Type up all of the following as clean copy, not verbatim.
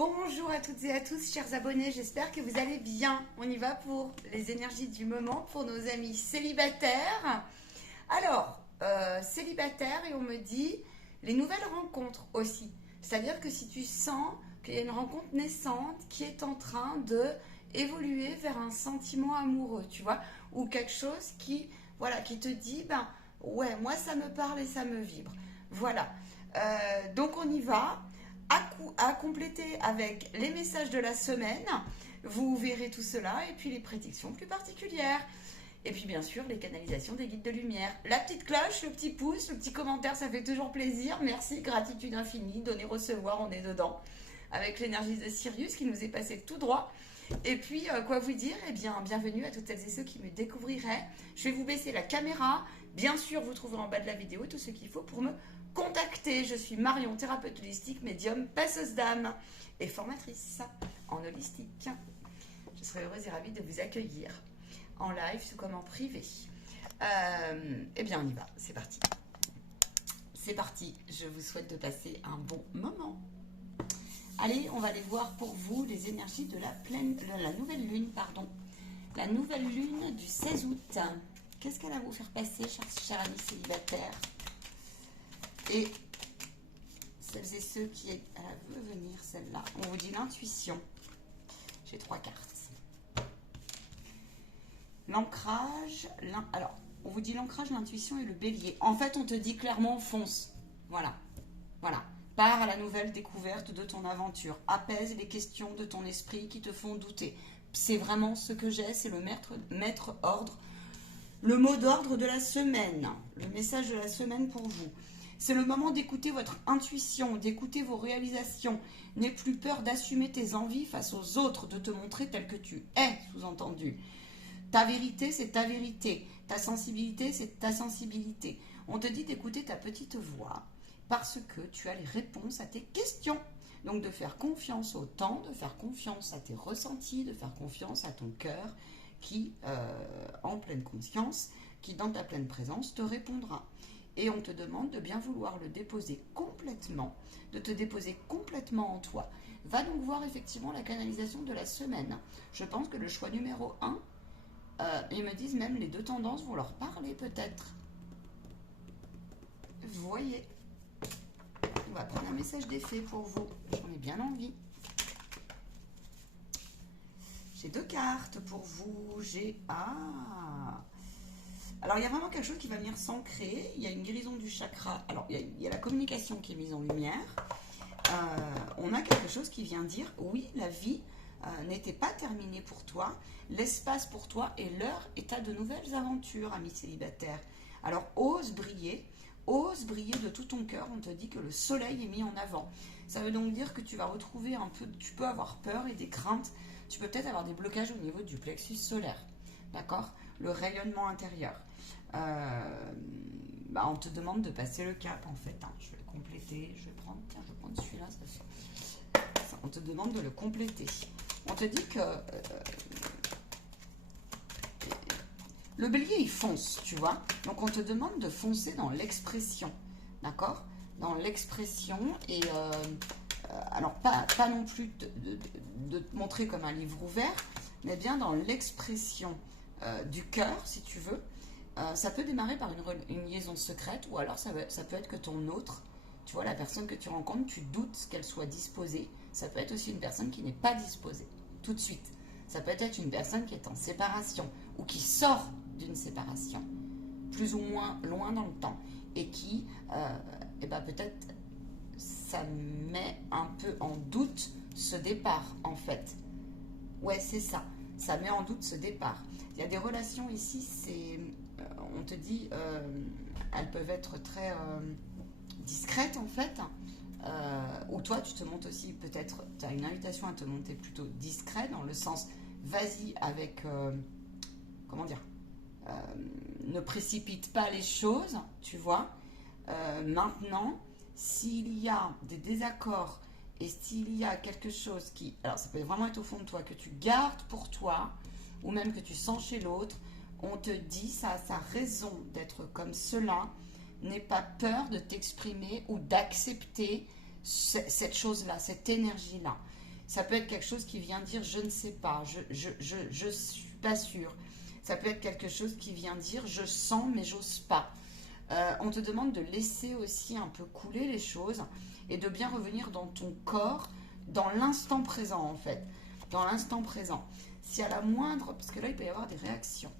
Bonjour à toutes et à tous, chers abonnés, j'espère que vous allez bien. On y va pour les énergies du moment, pour nos amis célibataires. Alors, célibataire, et on me dit les nouvelles rencontres aussi. C'est-à-dire que si tu sens qu'il y a une rencontre naissante qui est en train de évoluer vers un sentiment amoureux, tu vois, ou quelque chose qui, voilà, qui te dit, ben ouais, moi ça me parle et ça me vibre. Voilà. Donc on y va. À compléter avec les messages de la semaine, vous verrez tout cela, et puis les prédictions plus particulières. Et puis bien sûr, les canalisations des guides de lumière. La petite cloche, le petit pouce, le petit commentaire, ça fait toujours plaisir. Merci, gratitude infinie, donner, recevoir, on est dedans. Avec l'énergie de Sirius qui nous est passée tout droit. Et puis, quoi vous dire? Eh bien, bienvenue à toutes celles et ceux qui me découvriraient. Je vais vous baisser la caméra. Bien sûr, vous trouverez en bas de la vidéo tout ce qu'il faut pour me contacter. Je suis Marion, thérapeute holistique, médium, passeuse d'âme et formatrice en holistique. Je serai heureuse et ravie de vous accueillir en live comme en privé. Eh bien, on y va. C'est parti. C'est parti. Je vous souhaite de passer un bon moment. Allez, on va aller voir pour vous les énergies de la nouvelle lune, pardon. La nouvelle lune du 16 août. Qu'est-ce qu'elle va vous faire passer, chers amis célibataires? Et celles et ceux qui... Elle veut venir, celle-là. On vous dit l'intuition. J'ai 3 cartes. L'ancrage. Alors, on vous dit l'ancrage, l'intuition et le bélier. En fait, on te dit clairement, fonce. Voilà. Voilà. Pars à la nouvelle découverte de ton aventure. Apaise les questions de ton esprit qui te font douter. C'est vraiment ce que j'ai, c'est le maître ordre. Le mot d'ordre de la semaine. Le message de la semaine pour vous. C'est le moment d'écouter votre intuition, d'écouter vos réalisations. N'aie plus peur d'assumer tes envies face aux autres, de te montrer tel que tu es, sous-entendu. Ta vérité, c'est ta vérité. Ta sensibilité, c'est ta sensibilité. On te dit d'écouter ta petite voix parce que tu as les réponses à tes questions. Donc de faire confiance au temps, de faire confiance à tes ressentis, de faire confiance à ton cœur qui, en pleine conscience, qui dans ta pleine présence, te répondra. Et on te demande de bien vouloir le déposer complètement, de te déposer complètement en toi. Va donc voir effectivement la canalisation de la semaine. Je pense que le choix numéro 1, ils me disent même les 2 tendances vont leur parler peut-être. Vous voyez, on va prendre un message d'effet pour vous. J'en ai bien envie. J'ai 2 cartes pour vous. Alors, il y a vraiment quelque chose qui va venir s'ancrer. Il y a une guérison du chakra. Alors, il y a la communication qui est mise en lumière. On a quelque chose qui vient dire, oui, la vie n'était pas terminée pour toi. L'espace pour toi et l'heure est à de nouvelles aventures, amis célibataires. Alors, ose briller de tout ton cœur. On te dit que le soleil est mis en avant. Ça veut donc dire que tu vas retrouver un peu, tu peux avoir peur et des craintes. Tu peux peut-être avoir des blocages au niveau du plexus solaire. D'accord? Le rayonnement intérieur. On te demande de passer le cap en fait. Je vais le compléter. Je vais prendre celui-là. On te demande de le compléter. On te dit que le bélier il fonce, tu vois. Donc on te demande de foncer dans l'expression. D'accord? Dans l'expression et alors pas non plus de te montrer comme un livre ouvert, mais bien dans l'expression du cœur, si tu veux. Ça peut démarrer par une liaison secrète, ou alors ça peut être que ton autre, tu vois, la personne que tu rencontres, tu doutes qu'elle soit disposée. Ça peut être aussi une personne qui n'est pas disposée, tout de suite. Ça peut être une personne qui est en séparation, ou qui sort d'une séparation, plus ou moins loin dans le temps, et qui, peut-être, ça met un peu en doute ce départ, en fait. Ouais, c'est ça. Ça met en doute ce départ. Il y a des relations ici, on te dit, elles peuvent être très discrètes en fait, ou toi tu te montes aussi, peut-être, tu as une invitation à te monter plutôt discret, dans le sens, vas-y avec, ne précipite pas les choses, tu vois. Maintenant, s'il y a des désaccords, et s'il y a quelque chose qui... Alors, ça peut vraiment être au fond de toi, que tu gardes pour toi, ou même que tu sens chez l'autre, on te dit, ça a sa raison d'être comme cela. N'aie pas peur de t'exprimer ou d'accepter cette chose-là, cette énergie-là. Ça peut être quelque chose qui vient dire je ne sais pas, je suis pas sûre. Ça peut être quelque chose qui vient dire je sens mais j'ose pas. On te demande de laisser aussi un peu couler les choses et de bien revenir dans ton corps, dans l'instant présent en fait. Dans l'instant présent. Si à la moindre, parce que là il peut y avoir des réactions.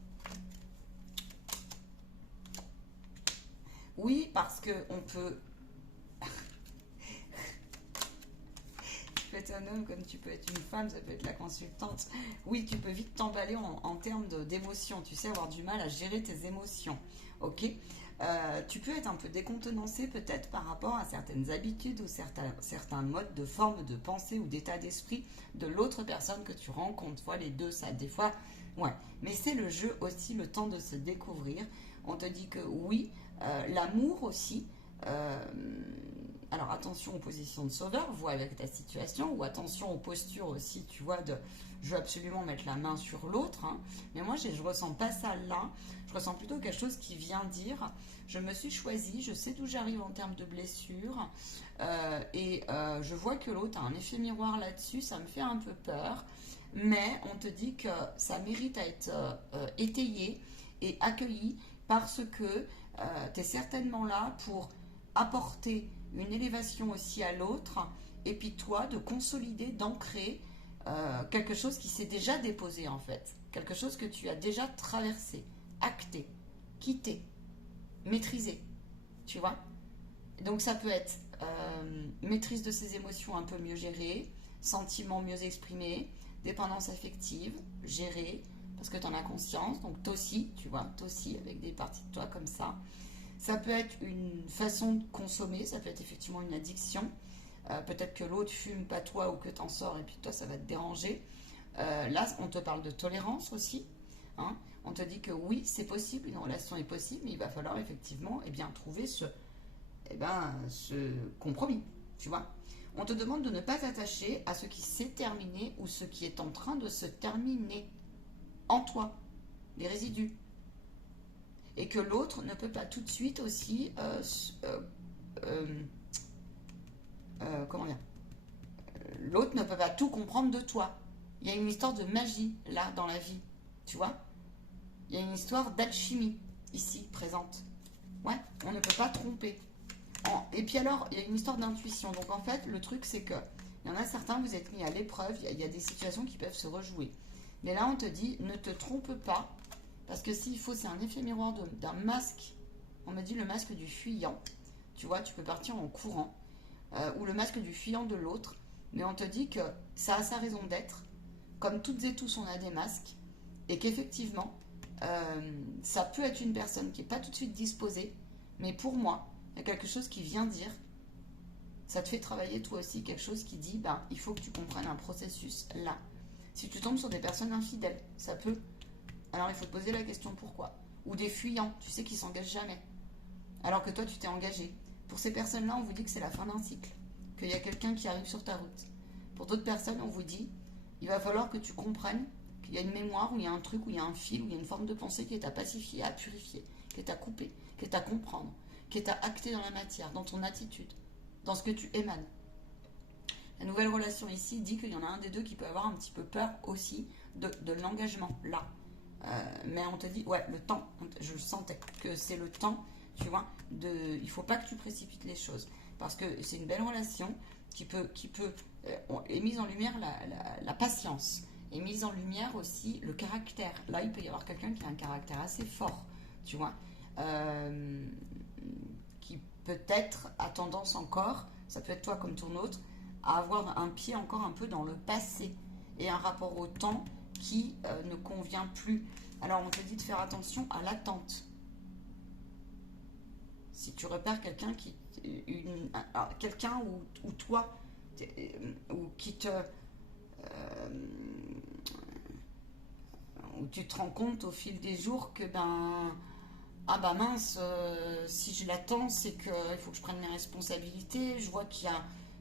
Oui, parce que on peut... Tu peux être un homme comme tu peux être une femme, ça peut être la consultante. Oui, tu peux vite t'emballer en termes d'émotions. Tu sais, avoir du mal à gérer tes émotions. Ok. Tu peux être un peu décontenancé peut-être par rapport à certaines habitudes ou certains modes de forme de pensée ou d'état d'esprit de l'autre personne que tu rencontres. Vois, les deux, ça, des fois, ouais. Mais c'est le jeu aussi, le temps de se découvrir. On te dit que oui, l'amour aussi. Alors attention aux positions de sauveur, vois avec ta situation, ou attention aux postures aussi, tu vois, de je veux absolument mettre la main sur l'autre, hein. Mais moi je ressens pas ça là, je ressens plutôt quelque chose qui vient dire je me suis choisie, je sais d'où j'arrive en termes de blessures, je vois que l'autre a un effet miroir là-dessus, ça me fait un peu peur, mais on te dit que ça mérite à être étayé et accueilli parce que tu es certainement là pour apporter une élévation aussi à l'autre, et puis toi de consolider, d'ancrer quelque chose qui s'est déjà déposé en fait, quelque chose que tu as déjà traversé, acté, quitté, maîtrisé, tu vois. Donc ça peut être maîtrise de ses émotions un peu mieux gérée, sentiments mieux exprimés, dépendance affective, gérée, parce que tu en as conscience, donc toi aussi, tu vois, toi aussi avec des parties de toi comme ça. Ça peut être une façon de consommer, ça peut être effectivement une addiction. Peut-être que l'autre fume, pas toi, ou que t'en sors et puis toi ça va te déranger. Là, on te parle de tolérance aussi, hein. On te dit que oui, c'est possible, une relation est possible, mais il va falloir effectivement trouver ce compromis, tu vois. On te demande de ne pas t'attacher à ce qui s'est terminé ou ce qui est en train de se terminer en toi, les résidus. Et que l'autre ne peut pas tout de suite aussi comment dire, l'autre ne peut pas tout comprendre de toi. Il y a une histoire de magie là dans la vie, tu vois. Il y a une histoire d'alchimie ici présente. Ouais, on ne peut pas tromper. Et puis alors, il y a une histoire d'intuition. Donc en fait, le truc c'est que il y en a certains, vous êtes mis à l'épreuve, il y a des situations qui peuvent se rejouer. Mais là, on te dit, ne te trompe pas, parce que s'il faut, c'est un effet miroir d'un masque. On me dit le masque du fuyant. Tu vois, tu peux partir en courant. Ou le masque du fuyant de l'autre. Mais on te dit que ça a sa raison d'être. Comme toutes et tous, on a des masques. Et qu'effectivement, ça peut être une personne qui n'est pas tout de suite disposée. Mais pour moi, il y a quelque chose qui vient dire. Ça te fait travailler toi aussi quelque chose qui dit, il faut que tu comprennes un processus là. Si tu tombes sur des personnes infidèles, ça peut. Alors il faut te poser la question pourquoi. Ou des fuyants, tu sais qu'ils ne s'engagent jamais. Alors que toi tu t'es engagé. Pour ces personnes-là, on vous dit que c'est la fin d'un cycle. Qu'il y a quelqu'un qui arrive sur ta route. Pour d'autres personnes, on vous dit, il va falloir que tu comprennes qu'il y a une mémoire, où il y a un truc, où il y a un fil, où il y a une forme de pensée qui est à pacifier, à purifier, qui est à couper, qui est à comprendre, qui est à acter dans la matière, dans ton attitude, dans ce que tu émanes. La nouvelle relation ici dit qu'il y en a un des deux qui peut avoir un petit peu peur aussi de l'engagement, là. Mais on te dit, ouais, le temps, je sentais que c'est le temps, tu vois, il ne faut pas que tu précipites les choses. Parce que c'est une belle relation qui est mise en lumière la patience, est mise en lumière aussi le caractère. Là, il peut y avoir quelqu'un qui a un caractère assez fort, tu vois, qui peut-être a tendance encore, ça peut être toi comme ton autre, à avoir un pied encore un peu dans le passé et un rapport au temps qui ne convient plus. Alors, on te dit de faire attention à l'attente. Si tu repères quelqu'un quelqu'un ou toi, ou qui te... où tu te rends compte au fil des jours que mince, si je l'attends, c'est qu'il faut que je prenne mes responsabilités. Je vois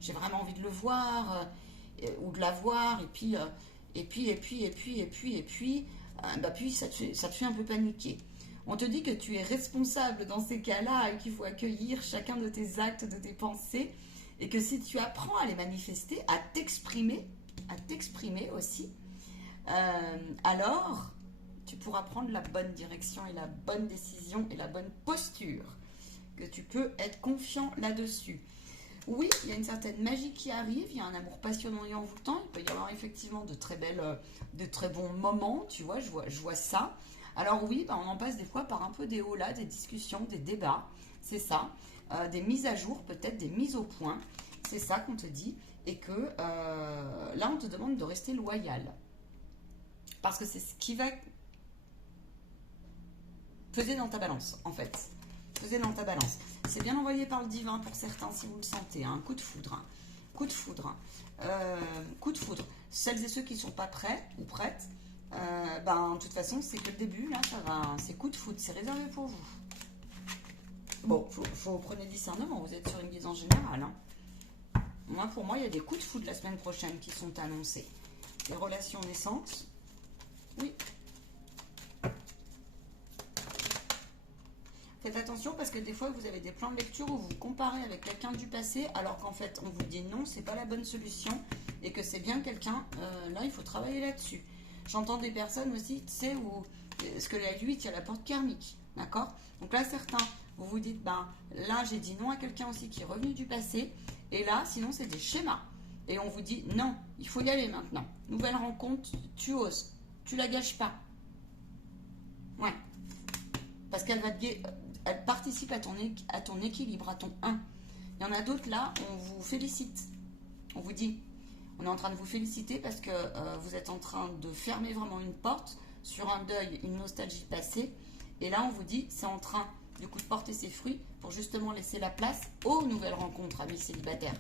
j'ai vraiment envie de le voir ou de la voir, puis ça te fait un peu paniquer. On te dit que tu es responsable dans ces cas-là et qu'il faut accueillir chacun de tes actes, de tes pensées, et que si tu apprends à les manifester, à t'exprimer, à t'exprimer aussi, alors tu pourras prendre la bonne direction et la bonne décision et la bonne posture, que tu peux être confiant là-dessus. Oui, il y a une certaine magie qui arrive, il y a un amour passionnant et envoûtant, il peut y avoir effectivement de très bons moments, tu vois, je vois ça. Alors oui, on en passe des fois par un peu des hauts là, des discussions, des débats, c'est ça, des mises à jour, peut-être des mises au point, c'est ça qu'on te dit, et que là on te demande de rester loyal, parce que c'est ce qui va peser dans ta balance en fait. Peser dans ta balance. C'est bien envoyé par le divin pour certains si vous le sentez. Un coup de foudre. Coup de foudre. Coup de foudre. Celles et ceux qui ne sont pas prêts ou prêtes, de toute façon, c'est que le début. Là, ça va. C'est coup de foudre. C'est réservé pour vous. Bon, faut prendre le discernement. Vous êtes sur une guidance générale. Hein. Pour moi, il y a des coups de foudre la semaine prochaine qui sont annoncés. Les relations naissantes. Oui. Faites attention parce que des fois vous avez des plans de lecture où vous vous comparez avec quelqu'un du passé alors qu'en fait on vous dit non, c'est pas la bonne solution et que c'est bien quelqu'un, là il faut travailler là-dessus. J'entends des personnes aussi, tu sais, où ce que la 8, il y a la porte karmique, d'accord? Donc là certains, vous vous dites, là j'ai dit non à quelqu'un aussi qui est revenu du passé et là sinon c'est des schémas. Et on vous dit non, il faut y aller maintenant. Nouvelle rencontre, tu oses, tu la gâches pas. Ouais. Parce qu'elle va elle participe à ton équilibre, à ton 1. Il y en a d'autres là, on vous félicite. On vous dit, on est en train de vous féliciter parce que vous êtes en train de fermer vraiment une porte sur un deuil, une nostalgie passée. Et là, on vous dit, c'est en train du coup de porter ses fruits pour justement laisser la place aux nouvelles rencontres, amis célibataires.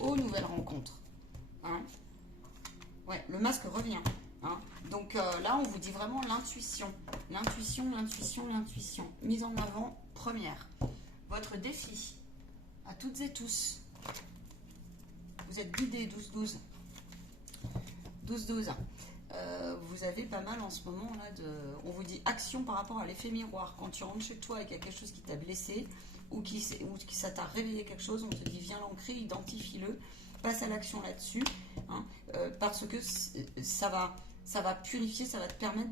Aux nouvelles rencontres. Hein? Ouais, le masque revient. Hein. Donc là, on vous dit vraiment l'intuition. L'intuition, l'intuition, l'intuition. Mise en avant, première. Votre défi, à toutes et tous. Vous êtes guidés, 12-12. 12-12. Vous avez pas mal en ce moment là de... On vous dit action par rapport à l'effet miroir. Quand tu rentres chez toi et qu'il y a quelque chose qui t'a blessé ou ça t'a réveillé quelque chose, on te dit viens l'ancrer, identifie-le, passe à l'action là-dessus. Hein, parce que ça va purifier, ça va te permettre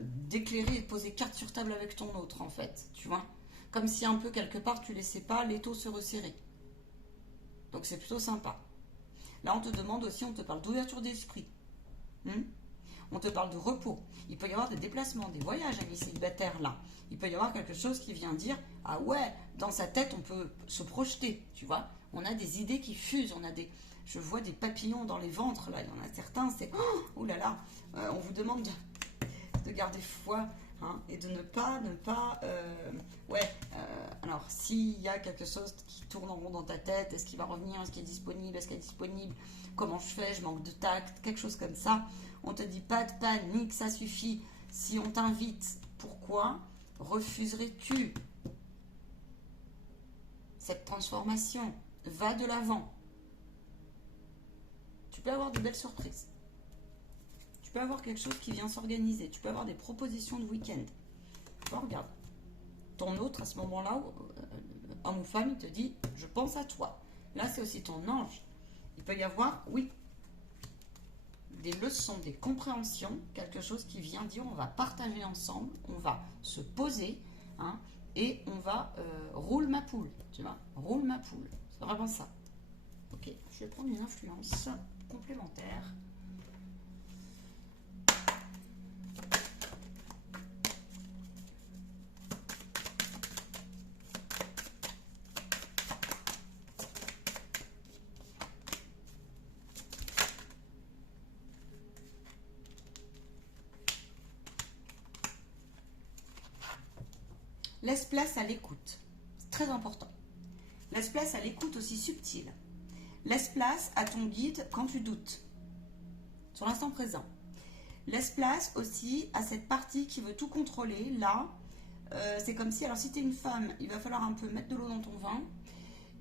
d'éclairer et de poser carte sur table avec ton autre en fait, tu vois, comme si un peu quelque part tu laissais pas l'étau se resserrer. Donc c'est plutôt sympa. Là on te demande aussi, on te parle d'ouverture d'esprit. On te parle de repos. Il peut y avoir des déplacements, des voyages, amis célibataires là. Il peut y avoir quelque chose qui vient dire ah ouais, dans sa tête on peut se projeter, tu vois. On a des idées qui fusent, je vois des papillons dans les ventres là. Il y en a certains, c'est oh là là. On vous demande de garder foi. Hein, et de ne pas alors s'il y a quelque chose qui tourne en rond dans ta tête, est-ce qu'il va revenir, est-ce qu'il est disponible, comment je fais, je manque de tact, quelque chose comme ça, on te dit pas de panique, ça suffit. Si on t'invite, pourquoi refuserais-tu cette transformation? Va de l'avant. Tu peux avoir de belles surprises. Tu peux avoir quelque chose qui vient s'organiser. Tu peux avoir des propositions de week-end. Regarde. Ton autre, à ce moment-là, homme ou femme, il te dit « Je pense à toi ». Là, c'est aussi ton ange. Il peut y avoir, oui, des leçons, des compréhensions, quelque chose qui vient dire « On va partager ensemble, on va se poser, hein, et on va roule ma poule ». Tu vois, roule ma poule. C'est vraiment ça. Ok, je vais prendre une influence complémentaire. Laisse place à l'écoute. C'est très important. Laisse place à l'écoute aussi subtile. Laisse place à ton guide quand tu doutes. Sur l'instant présent. Laisse place aussi à cette partie qui veut tout contrôler. Là, c'est comme si, alors si tu es une femme, il va falloir un peu mettre de l'eau dans ton vin.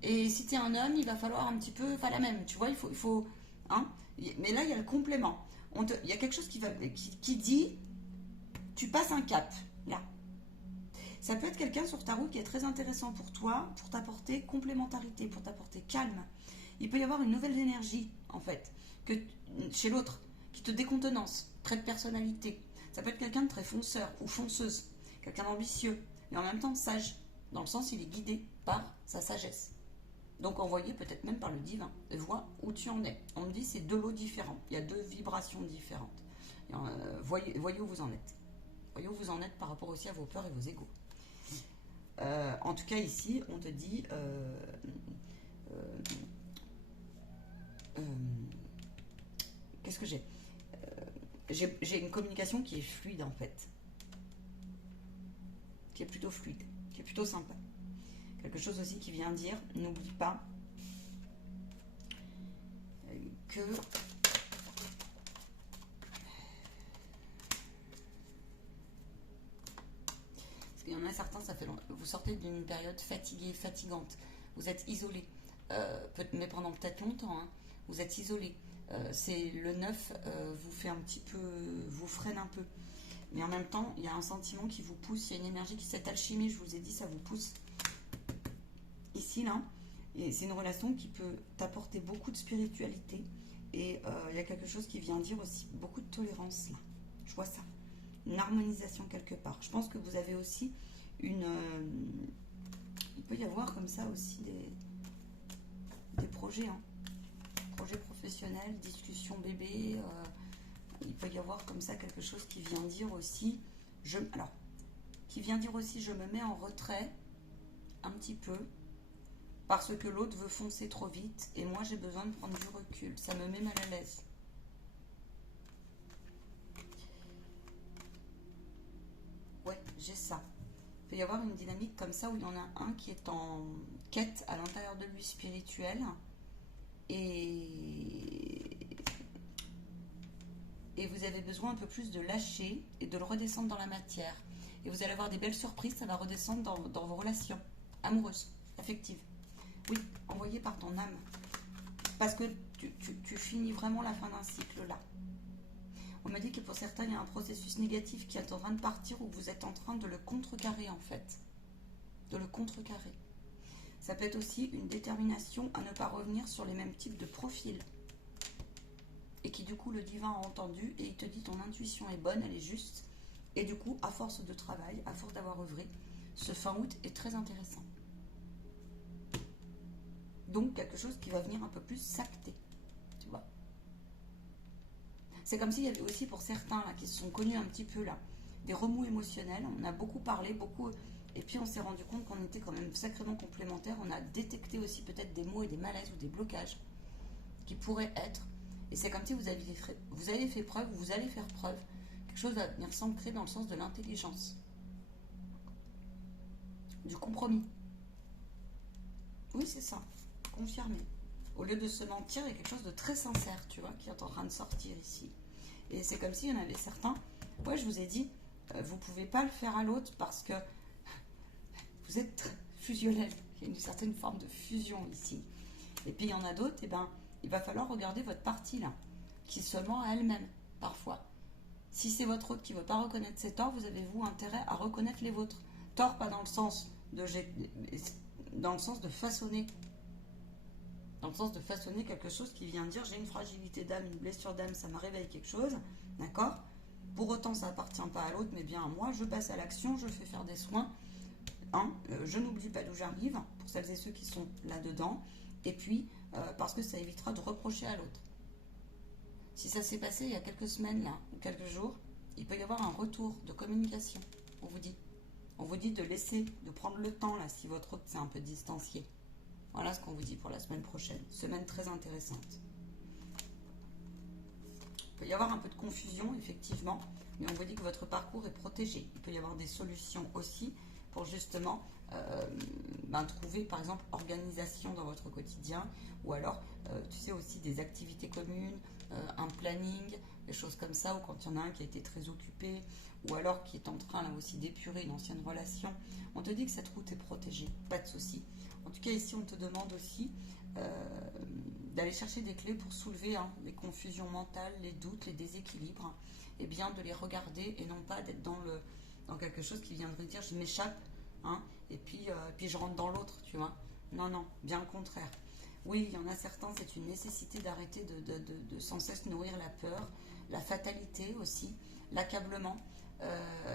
Et si tu es un homme, il va falloir un petit peu, enfin la même, tu vois, il faut hein. Mais là, il y a le complément. Il y a quelque chose qui dit, tu passes un cap, là. Ça peut être quelqu'un sur ta route qui est très intéressant pour toi, pour t'apporter complémentarité, pour t'apporter calme. Il peut y avoir une nouvelle énergie, en fait, que chez l'autre, qui te décontenance, trait de personnalité. Ça peut être quelqu'un de très fonceur ou fonceuse, quelqu'un d'ambitieux, mais en même temps sage, dans le sens il est guidé par sa sagesse. Donc envoyé peut-être même par le divin. Et vois où tu en es. On me dit c'est deux lots différents, il y a deux vibrations différentes. Voyez où vous en êtes. Voyez où vous en êtes par rapport aussi à vos peurs et vos égos. En tout cas ici, on te dit... qu'est-ce que j'ai j'ai une communication qui est fluide en fait. Qui est plutôt fluide. Qui est plutôt sympa. Quelque chose aussi qui vient dire, n'oublie pas que... Il y en a certains, ça fait longtemps. Vous sortez d'une période fatiguée, fatigante. Vous êtes isolé, mais pendant peut-être longtemps. Hein. Vous êtes isolé. C'est le 9 vous fait un petit peu, vous freine un peu. Mais en même temps, il y a un sentiment qui vous pousse. Il y a une énergie qui, cette alchimie, je vous ai dit, ça vous pousse. Ici, là, et c'est une relation qui peut t'apporter beaucoup de spiritualité. Et il y a quelque chose qui vient dire aussi beaucoup de tolérance, là. Je vois ça. Une harmonisation quelque part. Je pense que vous avez aussi une... il peut y avoir comme ça aussi des projets, hein. Projets professionnels, discussions bébé. Il peut y avoir comme ça quelque chose qui vient dire aussi... qui vient dire aussi je me mets en retrait un petit peu parce que l'autre veut foncer trop vite et moi j'ai besoin de prendre du recul. Ça me met mal à l'aise. Ouais, j'ai ça. Il peut y avoir une dynamique comme ça où il y en a un qui est en quête à l'intérieur de lui spirituelle et vous avez besoin un peu plus de lâcher et de le redescendre dans la matière. Et vous allez avoir des belles surprises, ça va redescendre dans vos relations amoureuses, affectives. Oui, envoyé par ton âme. Parce que tu finis vraiment la fin d'un cycle là. On m'a dit que pour certains, il y a un processus négatif qui est en train de partir ou vous êtes en train de le contrecarrer en fait. De le contrecarrer. Ça peut être aussi une détermination à ne pas revenir sur les mêmes types de profils. Et qui du coup le divin a entendu et il te dit ton intuition est bonne, elle est juste. Et du coup, à force de travail, à force d'avoir œuvré, ce fin août est très intéressant. Donc quelque chose qui va venir un peu plus s'acter. Tu vois. C'est comme s'il y avait aussi pour certains là, qui se sont connus un petit peu là, des remous émotionnels. On a beaucoup parlé, beaucoup... Et puis on s'est rendu compte qu'on était quand même sacrément complémentaires. On a détecté aussi peut-être des maux et des malaises ou des blocages qui pourraient être. Et c'est comme si vous avez fait preuve, vous allez faire preuve. Quelque chose va venir s'ancrer dans le sens de l'intelligence. Du compromis. Oui, c'est ça. Confirmé. Au lieu de se mentir, il y a quelque chose de très sincère, tu vois, qui est en train de sortir ici. Et c'est comme s'il y en avait certains. Ouais, je vous ai dit, vous ne pouvez pas le faire à l'autre parce que vous êtes fusionnel. Il y a une certaine forme de fusion ici. Et puis il y en a d'autres, et ben, il va falloir regarder votre partie là, qui se ment à elle-même, parfois. Si c'est votre autre qui ne veut pas reconnaître ses torts, vous avez vous intérêt à reconnaître les vôtres. Torts, pas dans le sens de façonner. Dans le sens de façonner quelque chose qui vient dire j'ai une fragilité d'âme, une blessure d'âme, ça m'a réveillé quelque chose, d'accord? Pour autant, ça n'appartient pas à l'autre, mais bien à moi, je passe à l'action, je fais faire des soins. Je n'oublie pas d'où j'arrive, pour celles et ceux qui sont là-dedans, et puis parce que ça évitera de reprocher à l'autre. Si ça s'est passé il y a quelques semaines, là, ou quelques jours, il peut y avoir un retour de communication, on vous dit. On vous dit de laisser, de prendre le temps, là, si votre autre s'est un peu distancié. Voilà ce qu'on vous dit pour la semaine prochaine. Semaine très intéressante. Il peut y avoir un peu de confusion, effectivement, mais on vous dit que votre parcours est protégé. Il peut y avoir des solutions aussi pour justement trouver, par exemple, organisation dans votre quotidien, ou alors, tu sais, aussi des activités communes, un planning, des choses comme ça, ou quand il y en a un qui a été très occupé, ou alors qui est en train, là aussi, d'épurer une ancienne relation. On te dit que cette route est protégée, pas de souci. En tout cas, ici, on te demande aussi d'aller chercher des clés pour soulever les confusions mentales, les doutes, les déséquilibres, et bien de les regarder et non pas d'être dans quelque chose qui viendrait dire je m'échappe, et puis je rentre dans l'autre, tu vois. Non, non, bien le contraire. Oui, il y en a certains, c'est une nécessité d'arrêter de sans cesse nourrir la peur, la fatalité aussi, l'accablement,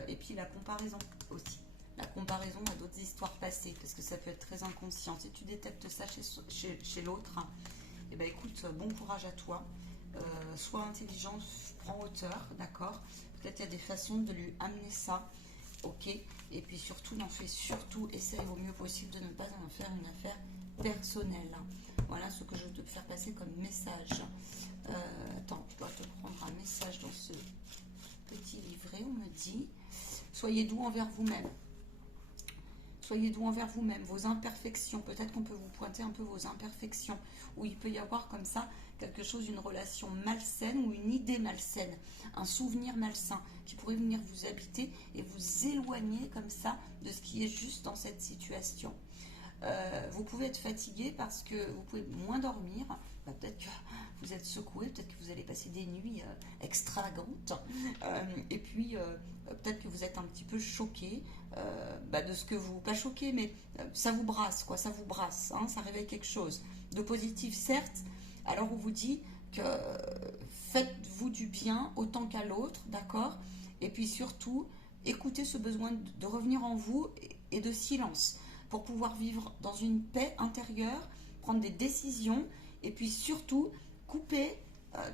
et puis la comparaison aussi. La comparaison à d'autres histoires passées, parce que ça peut être très inconscient. Si tu détectes ça chez l'autre, eh ben écoute, bon courage à toi. Sois intelligent, prends hauteur, d'accord? Peut-être il y a des façons de lui amener ça, ok? Et puis surtout, n'en fais surtout, essaye au mieux possible de ne pas en faire une affaire personnelle. Voilà ce que je veux te faire passer comme message. Attends, je dois te prendre un message dans ce petit livret. On me dit, soyez doux envers vous-même. Soyez doux envers vous-même, vos imperfections. Peut-être qu'on peut vous pointer un peu vos imperfections, où il peut y avoir comme ça quelque chose, une relation malsaine ou une idée malsaine, un souvenir malsain qui pourrait venir vous habiter et vous éloigner comme ça de ce qui est juste dans cette situation. Vous pouvez être fatigué parce que vous pouvez moins dormir. Peut-être que vous êtes secoué, peut-être que vous allez passer des nuits extravagantes. Et puis, peut-être que vous êtes un petit peu choqué de ce que vous... Pas choqué, mais ça vous brasse, quoi. Ça vous brasse, hein, ça réveille quelque chose. De positif, certes. Alors, on vous dit que faites-vous du bien autant qu'à l'autre, d'accord? Et puis surtout, écoutez ce besoin de revenir en vous et de silence, pour pouvoir vivre dans une paix intérieure, prendre des décisions, et puis surtout couper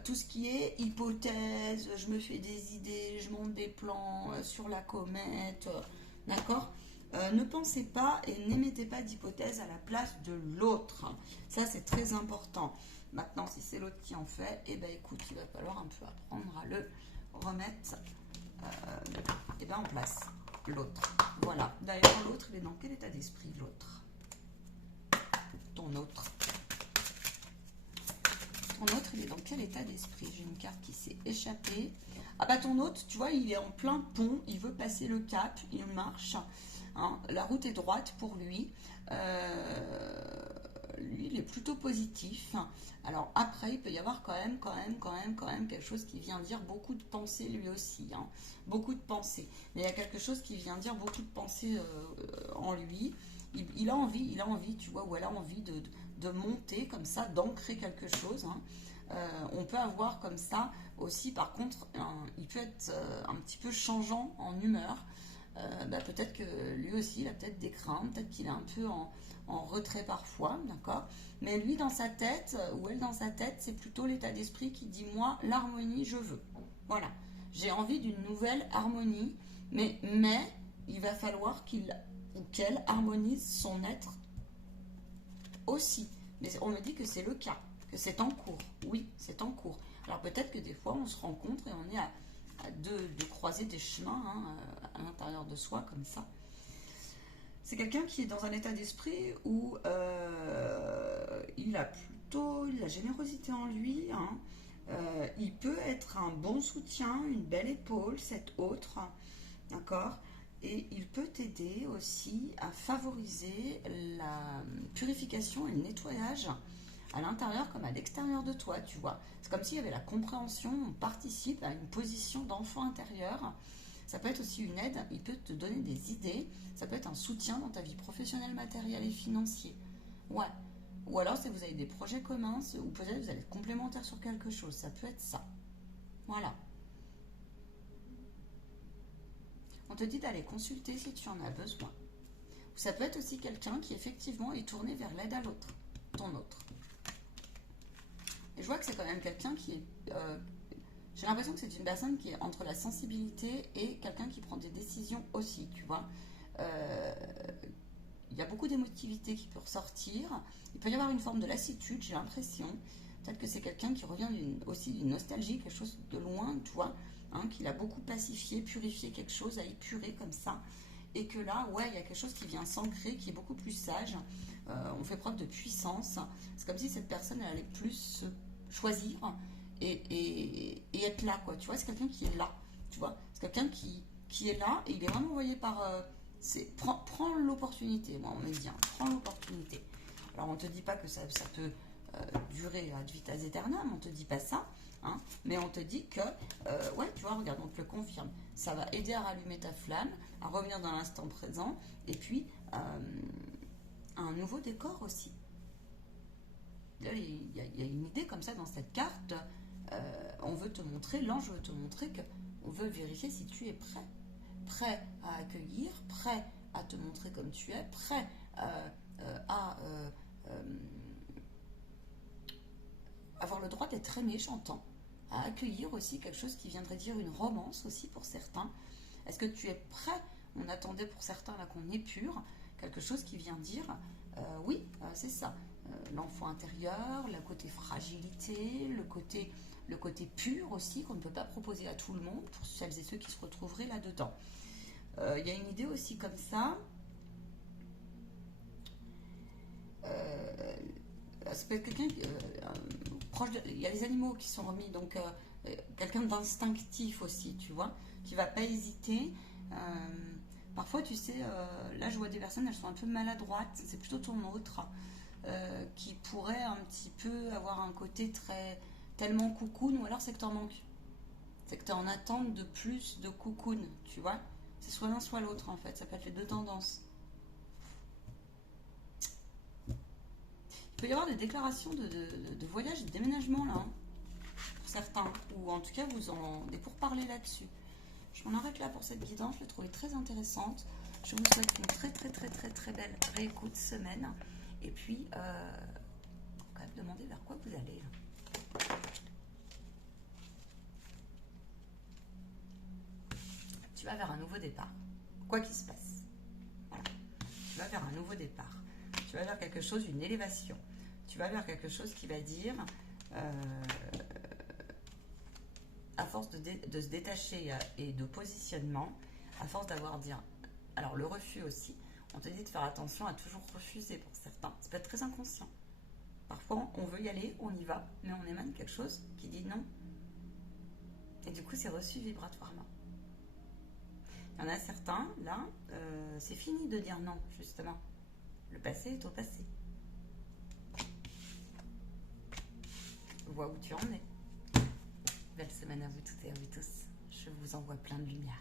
tout ce qui est hypothèse, je me fais des idées, je monte des plans sur la comète, d'accord? Ne pensez pas et n'émettez pas d'hypothèse à la place de l'autre. Ça, c'est très important. Maintenant, si c'est l'autre qui en fait, eh ben écoute, il va falloir un peu apprendre à le remettre en place. L'autre. Voilà. D'ailleurs, l'autre, il est dans quel état d'esprit, l'autre? Ton autre. Ton autre, il est dans quel état d'esprit? J'ai une carte qui s'est échappée. Ah bah ton autre, tu vois, il est en plein pont, il veut passer le cap, il marche. Hein, la route est droite pour lui. Lui, il est plutôt positif. Alors après, il peut y avoir quand même quelque chose qui vient dire beaucoup de pensées lui aussi. Hein. Beaucoup de pensées. Mais il y a quelque chose qui vient dire beaucoup de pensées en lui. Il a envie, tu vois, ou elle a envie de monter comme ça, d'ancrer quelque chose. Hein. On peut avoir comme ça aussi, par contre, il peut être un petit peu changeant en humeur. Peut-être que lui aussi, il a peut-être des craintes, peut-être qu'il est un peu en retrait parfois, d'accord? Mais lui, dans sa tête, ou elle dans sa tête, c'est plutôt l'état d'esprit qui dit, moi, l'harmonie, je veux. Voilà. J'ai envie d'une nouvelle harmonie, mais il va falloir qu'il ou qu'elle harmonise son être aussi. Mais on me dit que c'est le cas, que c'est en cours. Oui, c'est en cours. Alors peut-être que des fois, on se rencontre et on est à de croiser des chemins à l'intérieur de soi, comme ça. C'est quelqu'un qui est dans un état d'esprit où il a plutôt la générosité en lui. Hein. Il peut être un bon soutien, une belle épaule, cet autre. D'accord? Et il peut t'aider aussi à favoriser la purification et le nettoyage à l'intérieur comme à l'extérieur de toi, tu vois. C'est comme s'il y avait la compréhension, on participe à une position d'enfant intérieur. Ça peut être aussi une aide, il peut te donner des idées, ça peut être un soutien dans ta vie professionnelle, matérielle et financière. Ouais. Ou alors, si vous avez des projets communs, ou peut-être vous allez être complémentaires sur quelque chose, ça peut être ça. Voilà. On te dit d'aller consulter si tu en as besoin. Ça peut être aussi quelqu'un qui effectivement est tourné vers l'aide à l'autre, ton autre. Et je vois que c'est quand même quelqu'un qui est... j'ai l'impression que c'est une personne qui est entre la sensibilité et quelqu'un qui prend des décisions aussi, tu vois. Il y a beaucoup d'émotivité qui peut ressortir. Il peut y avoir une forme de lassitude, j'ai l'impression. Peut-être que c'est quelqu'un qui revient aussi d'une nostalgie, quelque chose de loin, tu vois, hein, qu'il a beaucoup pacifié, purifié quelque chose, à épurer comme ça. Et que là, ouais, il y a quelque chose qui vient s'ancrer, qui est beaucoup plus sage. On fait preuve de puissance. C'est comme si cette personne, elle allait plus se choisir et être là, quoi. Tu vois, c'est quelqu'un qui est là, tu vois. C'est quelqu'un qui est là et il est vraiment envoyé par... prends l'opportunité, moi, on me dit, hein, prends l'opportunité. Alors, on ne te dit pas que ça peut durer ad vitas aeternam, on ne te dit pas ça, hein, mais on te dit que, ouais, tu vois, regarde, on te le confirme. Ça va aider à rallumer ta flamme, à revenir dans l'instant présent, et puis un nouveau décor aussi. là, il y a une idée comme ça dans cette carte. On veut te montrer, l'ange veut te montrer qu'on veut vérifier si tu es prêt. Prêt à accueillir, prêt à te montrer comme tu es, prêt à avoir le droit d'être aimé, j'entends. À accueillir aussi quelque chose qui viendrait dire une romance aussi pour certains. Est-ce que tu es prêt? On attendait pour certains là qu'on épure, quelque chose qui vient dire oui, c'est ça. L'enfant intérieur, le côté fragilité, le côté pur aussi qu'on ne peut pas proposer à tout le monde pour celles et ceux qui se retrouveraient là-dedans. Il y a une idée aussi comme ça. Ça peut être quelqu'un proche il y a les animaux qui sont remis, donc quelqu'un d'instinctif aussi, tu vois, qui va pas hésiter. Parfois, tu sais, là je vois des personnes, elles sont un peu maladroites, c'est plutôt ton autre, qui pourrait un petit peu avoir un côté tellement cocoon, ou alors c'est que t'en manques. C'est que t'es en attente de plus de cocoon, tu vois. C'est soit l'un soit l'autre en fait, ça peut être les deux tendances. Il peut y avoir des déclarations de voyage et de déménagement là, hein, pour certains, ou en tout cas des pourparlers là-dessus. Je m'en arrête là pour cette guidance, je l'ai trouvée très intéressante. Je vous souhaite une très belle réécoute semaine. Et puis, quand même demander vers quoi vous allez. Tu vas vers un nouveau départ, quoi qu'il se passe. Voilà. Tu vas vers un nouveau départ. Tu vas vers quelque chose, une élévation. Tu vas vers quelque chose qui va dire, à force de se détacher et de positionnement, à force d'avoir dit, alors le refus aussi, on te dit de faire attention à toujours refuser pour certains. Ça peut être très inconscient. Parfois, on veut y aller, on y va, mais on émane quelque chose qui dit non. Et du coup, c'est reçu vibratoirement. Il y en a certains, là, c'est fini de dire non, justement. Le passé est au passé. Vois où tu en es. Belle semaine à vous toutes et à vous tous. Je vous envoie plein de lumière.